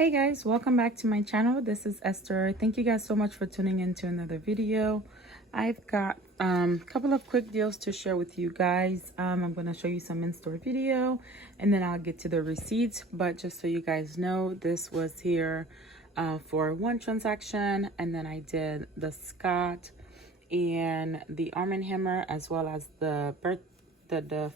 Hey guys, welcome back to my channel. This is Esther. Thank you guys so much for tuning in to another video. I've got a couple of quick deals to share with you guys. I'm going to show you some in-store video and then I'll get to the receipts. But just so you guys know, this was here for one transaction, and then I did the Scott and the Arm & Hammer, as well as the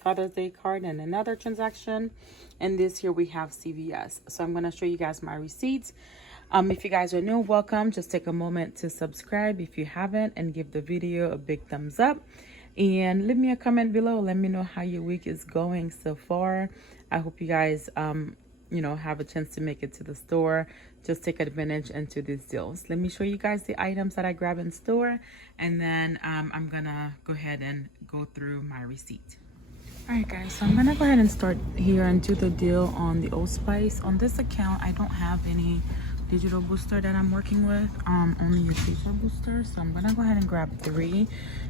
Father's Day card and another transaction. And this here we have CVS. So I'm going to show you guys my receipts. If you guys are new, welcome. Just take a moment to subscribe if you haven't, and give the video a big thumbs up, and leave me a comment below. Let me know how your week is going so far. I hope you guys have a chance to make it to the store. Just take advantage into these deals. Let me show you guys the items that I grab in store, and then I'm gonna go ahead and go through my receipt. All right guys, so I'm gonna go ahead and start here and do the deal on the Old Spice. On this account, I don't have any digital booster that I'm working with, only a paper booster. So I'm gonna go ahead and grab 3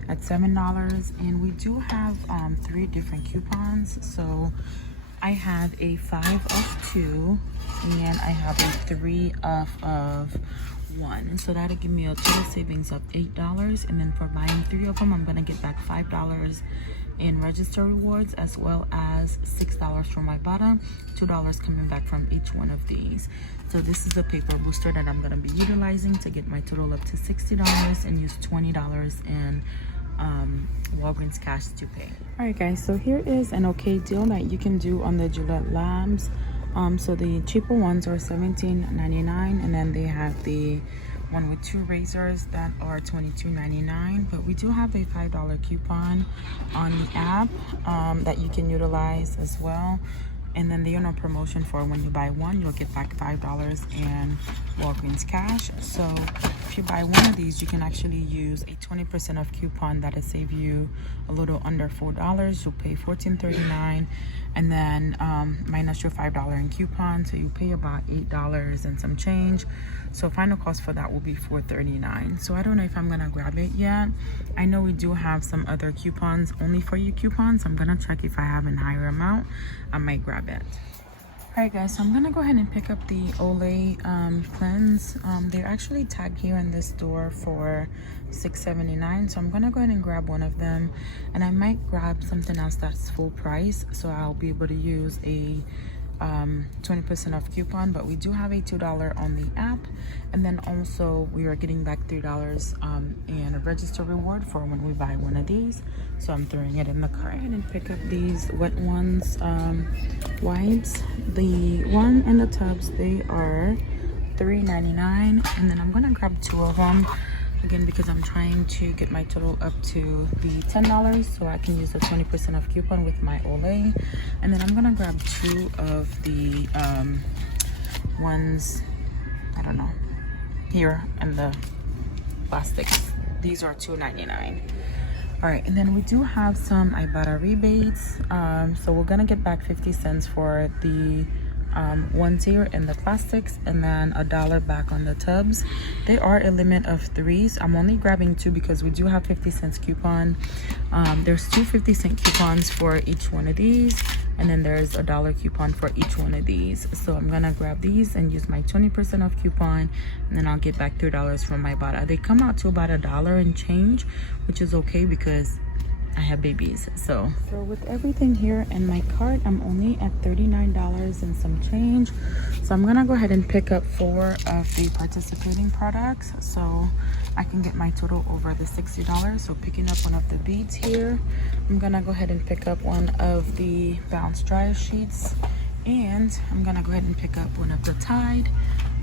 at $7, and we do have 3 different coupons. So I have a 5 off 2, and I have a 3 off of 1, and so that'll give me a total savings of $8. And then for buying 3 of them, I'm gonna get back $5 in register rewards, as well as $6 from Ibotta, $2 coming back from each one of these. So this is a paper booster that I'm gonna be utilizing to get my total up to $60 and use $20 in Walgreens cash to pay. All right guys, so here is an okay deal that you can do on the Gillette lamps. So the cheaper ones are $17.99, and then they have the one with 2 razors that are $22.99. But we do have a $5 coupon on the app that you can utilize as well. And then they're on a promotion for when you buy 1, you'll get back $5 in Walgreens cash. So if you buy 1 of these, you can actually use a 20% off coupon that'll save you a little under $4. You'll pay $14.39, and then minus your $5 in coupon, so you pay about $8 and some change. So final cost for that will be $4.39. So I don't know if I'm gonna grab it yet. I know we do have some other coupons, only for you coupons. I'm gonna check if I have a higher amount. I might grab it. All right guys, so I'm gonna go ahead and pick up the Olay cleanse. They're actually tagged here in this store for $6.79, so I'm gonna go ahead and grab one of them, and I might grab something else that's full price, so I'll be able to use a 20% off coupon. But we do have a $2 on the app, and then also we are getting back $3 in a register reward for when we buy 1 of these, so I'm throwing it in the cart. And pick up these Wet Ones wipes. The one in the tubs, they are $3.99, and then I'm gonna grab 2 of them again because I'm trying to get my total up to the $10, so I can use a 20% off coupon with my Olay. And then I'm gonna grab 2 of the ones, I don't know, here in the plastics. These are $2.99. All right, and then we do have some Ibotta rebates. So we're gonna get back 50 cents for the ones here in the plastics, and then $1 back on the tubs. They are a limit of 3, so I'm only grabbing 2 because we do have 50 cents coupon. There's 2 50-cent coupons for each one of these, and then there's a $1 coupon for each one of these. So I'm gonna grab these and use my 20% off coupon, and then I'll get back $3 from my Ibotta. They come out to about $1 and change, which is okay because I have babies. So with everything here in my cart, I'm only at $39 and some change. So I'm gonna go ahead and pick up 4 of the participating products, so I can get my total over the $60. So picking up one of the beads here, I'm gonna go ahead and pick up one of the Bounce dryer sheets, and I'm gonna go ahead and pick up one of the Tide,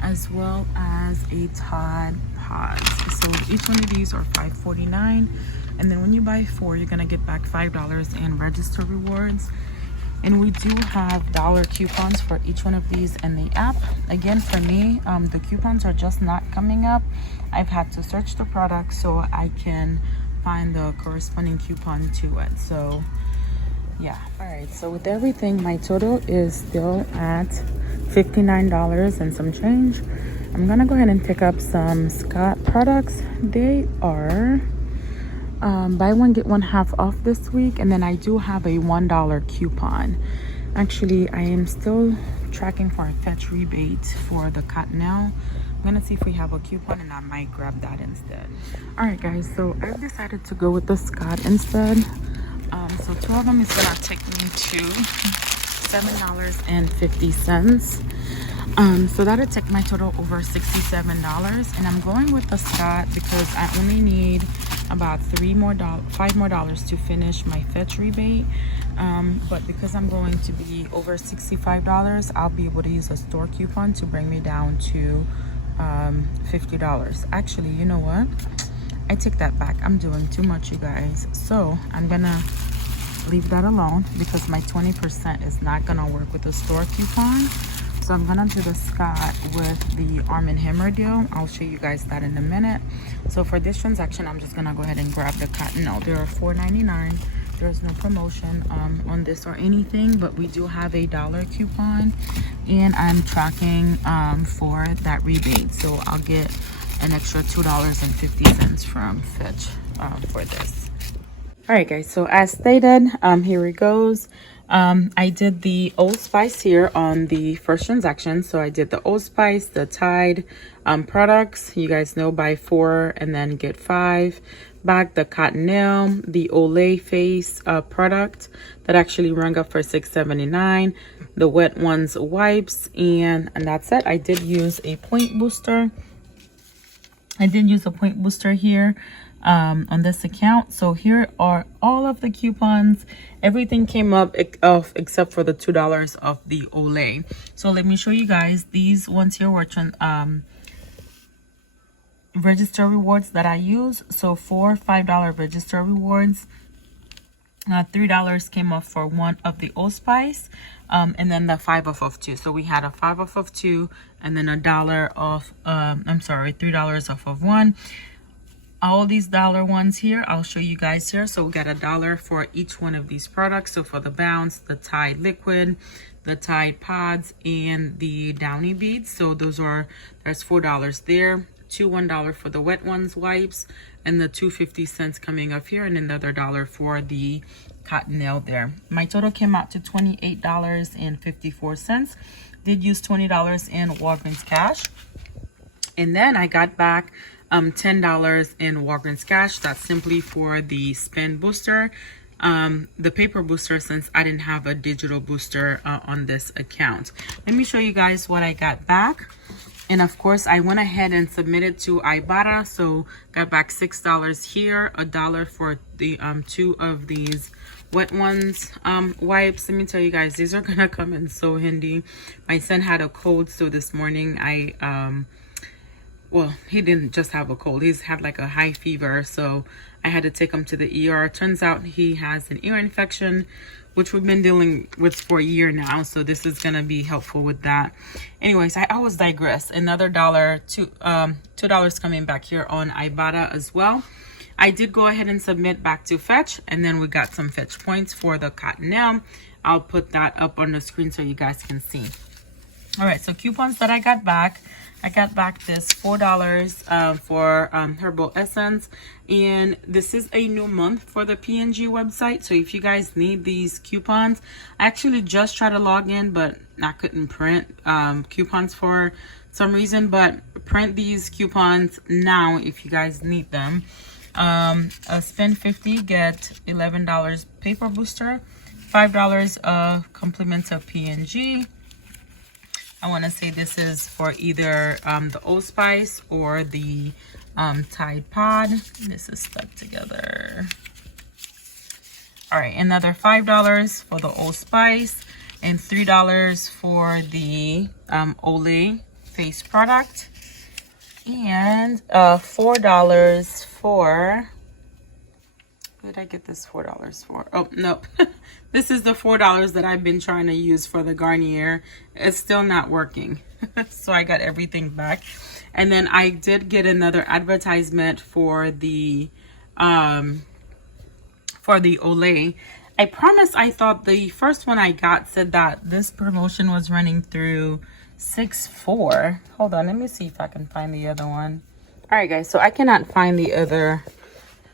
as well as a Tide Pods. So each one of these are $5.49. And then when you buy 4, you're gonna get back $5 in register rewards. And we do have $1 coupons for each one of these in the app. Again, for me, the coupons are just not coming up. I've had to search the product so I can find the corresponding coupon to it. So yeah. All right, so with everything, my total is still at $59 and some change. I'm gonna go ahead and pick up some Scott products. They are buy 1 get 1 half off this week, and then I do have a $1 coupon. Actually, I am still tracking for a fetch rebate for the Cottonelle. I'm gonna see if we have a coupon, and I might grab that instead. All right, guys, so I've decided to go with the Scott instead. So 2 of them is gonna take me to $7.50. So that'll take my total over $67, and I'm going with the Scott because I only need about $5 more to finish my fetch rebate. But because I'm going to be over $65, I'll be able to use a store coupon to bring me down to $50. Actually, you know what? I take that back. I'm doing too much, you guys. So I'm gonna leave that alone because my 20% is not gonna work with the store coupon. So I'm gonna do the Scott with the Arm & Hammer deal. I'll show you guys that in a minute. So for this transaction, I'm just gonna go ahead and grab the Cottonelle. They are $4.99. There's no promotion on this or anything, but we do have a $1 coupon, and I'm tracking for that rebate. So I'll get an extra $2.50 from Fetch for this. All right, guys, so as stated, here it goes. I did the Old Spice here on the first transaction. So I did the Old Spice, the Tide products. You guys know, buy 4 and then get 5 back. The Cottonelle, the Olay face product that actually rung up for $6.79. The Wet Ones wipes, and that's it. I did use a point booster. Here on this account. So here are all of the coupons. Everything came up except for the $2 of the Olay. So let me show you guys. These ones here were register rewards that I use. So 4 $5 register rewards. $3 came off for 1 of the Old Spice, and then the 5 off of 2. So we had a 5 off of 2, and then $1 off. $3 off of 1. All these dollar ones here, I'll show you guys here. So we got $1 for each one of these products. So for the Bounce, the Tide Liquid, the Tide Pods, and the Downy Beads. So there's $4 there. $1 for the Wet Ones wipes, and the 2.50 cents coming up here, and another $1 for the Cottonelle there. My total came out to $28.54. Did use $20 in Walgreens cash, and then I got back $10 in Walgreens cash. That's simply for the spend booster, the paper booster, since I didn't have a digital booster on this account. Let me show you guys what I got back. And of course, I went ahead and submitted to Ibotta, so got back $6 here, $1 for the 2 of these Wet Ones wipes. Let me tell you guys, these are gonna come in so handy. My son had a cold, so this morning well, he didn't just have a cold, he's had like a high fever, so I had to take him to the ER. Turns out he has an ear infection, which we've been dealing with for a year now, so this is gonna be helpful with that. Anyways, I always digress. Another $2 coming back here on Ibotta as well. I did go ahead and submit back to Fetch, and then we got some Fetch points for the Cottonelle. I'll put that up on the screen so you guys can see. All right, so coupons that I got back this $4 for Herbal Essence, and this is a new month for the PNG website. So if you guys need these coupons, I actually just tried to log in, but I couldn't print coupons for some reason. But print these coupons now if you guys need them. Spend 50, get $11 paper booster, $5 compliments of PNG. I want to say this is for either the Old Spice or the Tide Pod. This is stuck together. All right, another $5 for the Old Spice, and $3 for the Olay face product, and $4 for, what did I get this $4 for? Oh, nope. This is the $4 that I've been trying to use for the Garnier. It's still not working. So I got everything back. And then I did get another advertisement for the Olay. I promise I thought the first one I got said that this promotion was running through 6/4. Hold on, let me see if I can find the other one. All right, guys, so I cannot find the other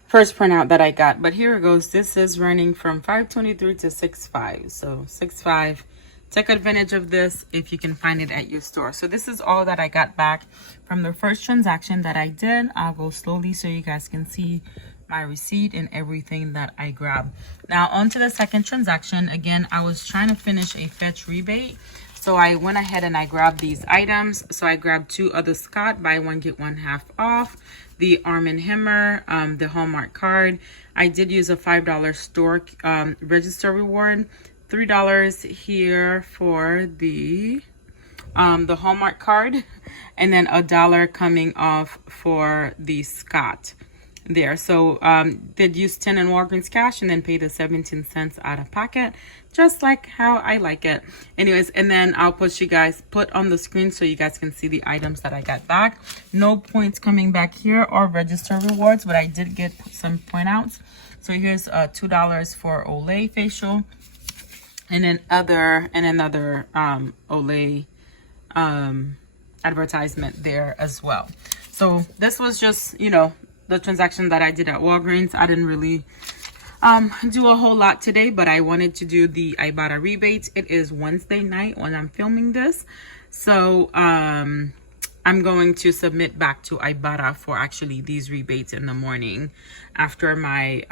first printout that I got, but here it goes. This is running from 5/23 to 6/5. So 6/5 take advantage of this if you can find it at your store. So this is all that I got back from the first transaction that I did. I'll go slowly so you guys can see my receipt and everything that I grabbed. Now on to the second transaction. Again, I was trying to finish a fetch rebate, so I went ahead and I grabbed these items. So I grabbed 2 other Scott buy one get one half off, the Arm & Hammer, the Hallmark card. I did use a $5 store register reward, $3 here for the Hallmark card, and then $1 coming off for the Scott there. So did use 10 in Walgreens cash and then pay the 17 cents out of pocket, just like how I like it. Anyways, and then I'll put on the screen so you guys can see the items that I got back. No points coming back here or register rewards, but I did get some point outs. So here's $2 for Olay facial, and then another Olay advertisement there as well. So this was just, you know, the transaction that I did at Walgreens. I didn't really do a whole lot today, but I wanted to do the Ibotta rebates. It is Wednesday night when I'm filming this, so I'm going to submit back to Ibotta for actually these rebates in the morning after my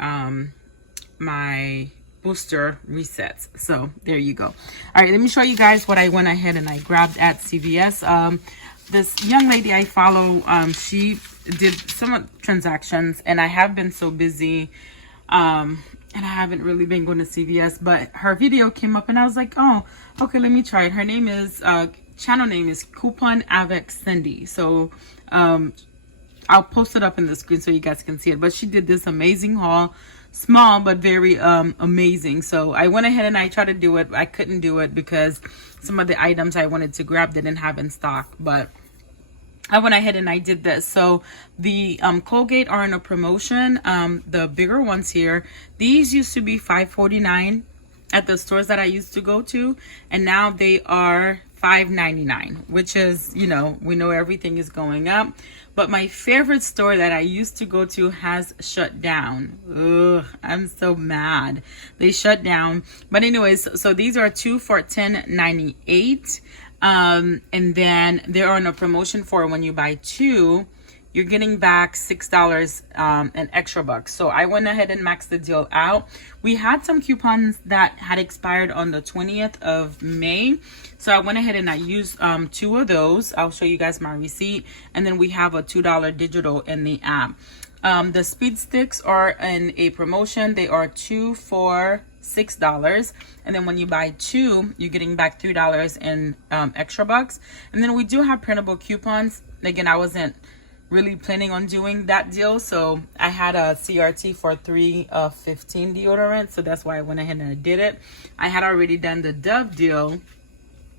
my booster resets. So there you go. All right, let me show you guys what I went ahead and I grabbed at CVS. This young lady I follow, she did some transactions, and I have been so busy and I haven't really been going to CVS, but her video came up and I was like, oh, okay, let me try it. Her name is channel name is Coupon Avec Cindy. So I'll post it up in the screen so you guys can see it, but she did this amazing haul, small but very amazing. So I went ahead and I tried to do it. I couldn't do it because some of the items I wanted to grab didn't have in stock, but I went ahead and I did this. So the Colgate are in a promotion. The bigger ones here, these used to be $5.49 at the stores that I used to go to, and now they are $5.99, which is, you know, we know everything is going up. But my favorite store that I used to go to has shut down. Ugh, I'm so mad. They shut down. But anyways, so these are 2 for $10.98. And then they're on a promotion for when you buy 2, you're getting back $6 and extra bucks. So I went ahead and maxed the deal out. We had some coupons that had expired on the 20th of May. So I went ahead and I used 2 of those. I'll show you guys my receipt. And then we have a $2 digital in the app. The speed sticks are in a promotion. They are 2 for $6, and then when you buy 2, you're getting back $3 in extra bucks. And then we do have printable coupons. Again, I wasn't really planning on doing that deal, so I had a CRT for 3 of 15 deodorant, so that's why I went ahead and I did it. I had already done the Dove deal,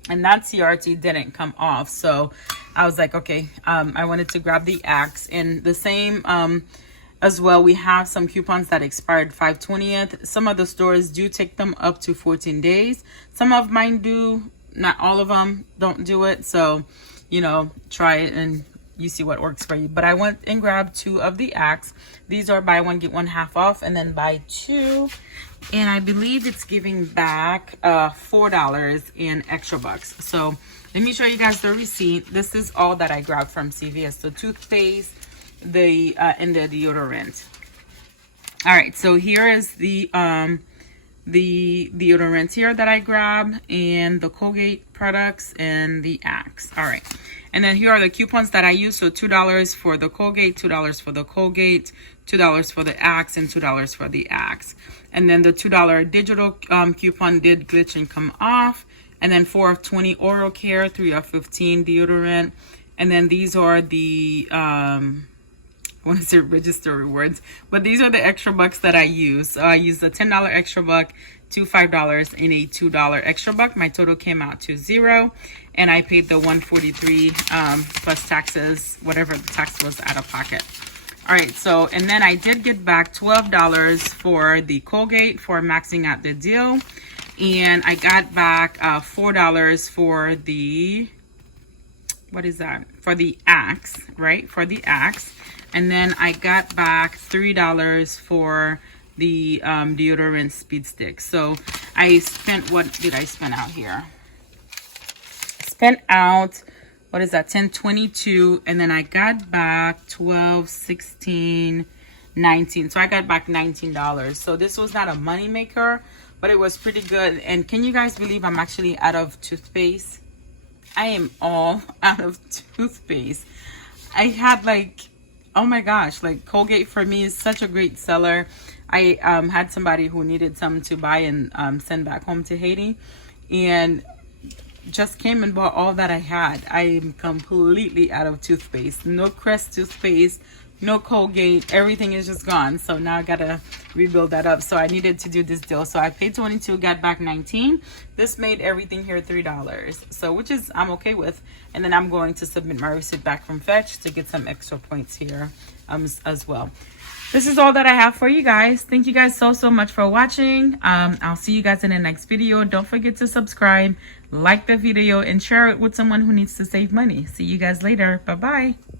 and that CRT didn't come off, so I was like, okay, I wanted to grab the Axe. And the same as well, we have some coupons that expired 5/20th. Some of the stores do take them up to 14 days. Some of mine do, not all of them don't do it. So, you know, try it and you see what works for you. But I went and grabbed 2 of the Axe. These are buy 1 get 1 half off, and then buy 2. And I believe it's giving back $4 in extra bucks. So let me show you guys the receipt. This is all that I grabbed from CVS. The toothpaste, the and the deodorant. All right, so here is the deodorant here that I grabbed, and the Colgate products and the Axe. All right, and then here are the coupons that I use. So $2 for the Colgate, $2 for the Colgate, $2 for the Axe, and $2 for the Axe. And then the $2 digital coupon did glitch and come off. And then 4 of 20 oral care, 3 of 15 deodorant. And then these are the I want to say register rewards, but these are the extra bucks that I use. So I used a $10 extra buck, 2 $5, and a $2 extra buck. My total came out to 0, and I paid the $143 plus taxes, whatever the tax was out of pocket. All right, so, and then I did get back $12 for the Colgate for maxing out the deal, and I got back $4 for the, what is that? For the Axe, right? For the Axe. And then I got back $3 for the deodorant speed stick. So I spent, what did I spend out here? spent out, what is that, 10.22, and then I got back 12, 16, 19. So I got back $19. So this was not a money maker, but it was pretty good. And can you guys believe I'm actually out of toothpaste? I am all out of toothpaste. I had like, oh my gosh, like Colgate for me is such a great seller. I had somebody who needed some to buy and send back home to Haiti, and just came and bought all that I had. I am completely out of toothpaste. No Crest toothpaste, no Colgate. Everything is just gone. So now I gotta rebuild that up. So I needed to do this deal. So I paid 22, got back 19. This made everything here $3. So which is I'm okay with. And then I'm going to submit my receipt back from Fetch to get some extra points here as well. This is all that I have for you guys. Thank you guys so much for watching. I'll see you guys in the next video. Don't forget to subscribe, like the video, and share it with someone who needs to save money. See you guys later. Bye-bye.